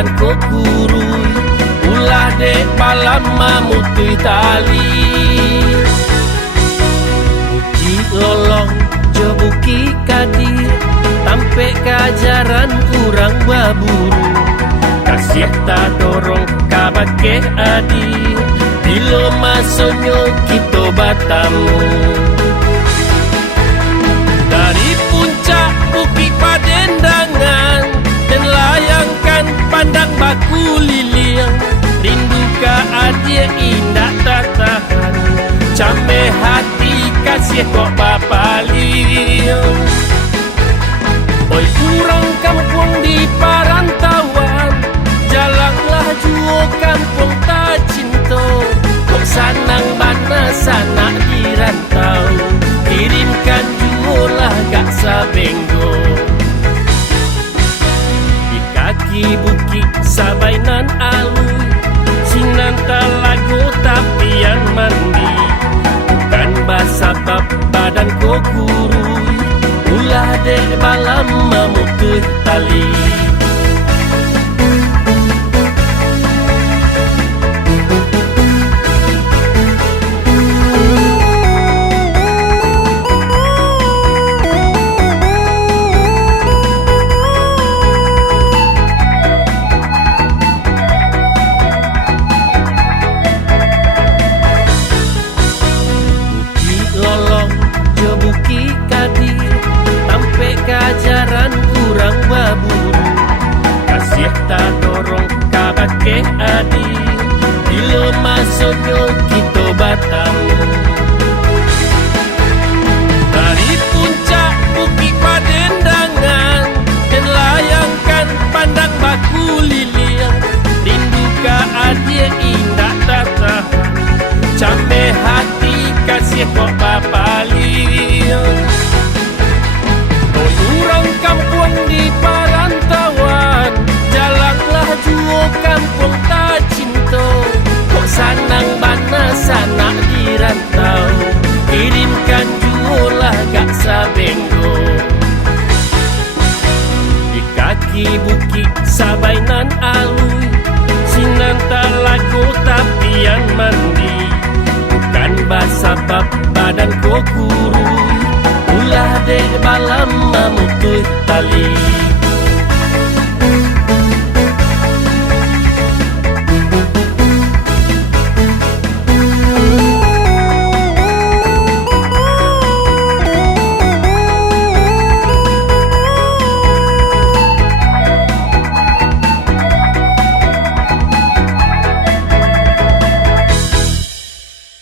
badan ko kurui, ulah dek malam mamutui tali. Buki lolong jo buki kadi, tampe kajaran kurang baburu. Kasih tak dorong kabake adi, bilo masonyo kito batamu. Dari puncak bukit Padendangan, dan layangkan pandang baku liliang, rindu ka adia indah tak tahan, cambe hati kasih kok papaliang. Oi kurang kampung di parantauan, jalanglah juo kampung tak cinta. Kok sanang mana sanak di rantau, kirimkan juo lah gak sabenggo. Di kaki bukit sabainan alui, sinan talago tapian mandi. Bukan basah bab badan ko kurui, ulah dek malam memutus tali. Kajaran kurang baburu, kasih tak dorong kabake adi, bilo masonyo kito batamu. Dari puncak bukit Padendangan, dan layangkan pandang baku liliang, rindu ka adia indah tak tahan, cambe hati kasih kok papaliang. Kurang kampung di parantauan, jalanglah juo kampung tak cinta. Kok sanang mana sanak di rantau, kirimkan juo lah gak sabenggo. Di kaki bukit sabainan alui, sinan talago tapian mandi. Bukan basah bab badan ko kurui, ulah dek malam memutus tali.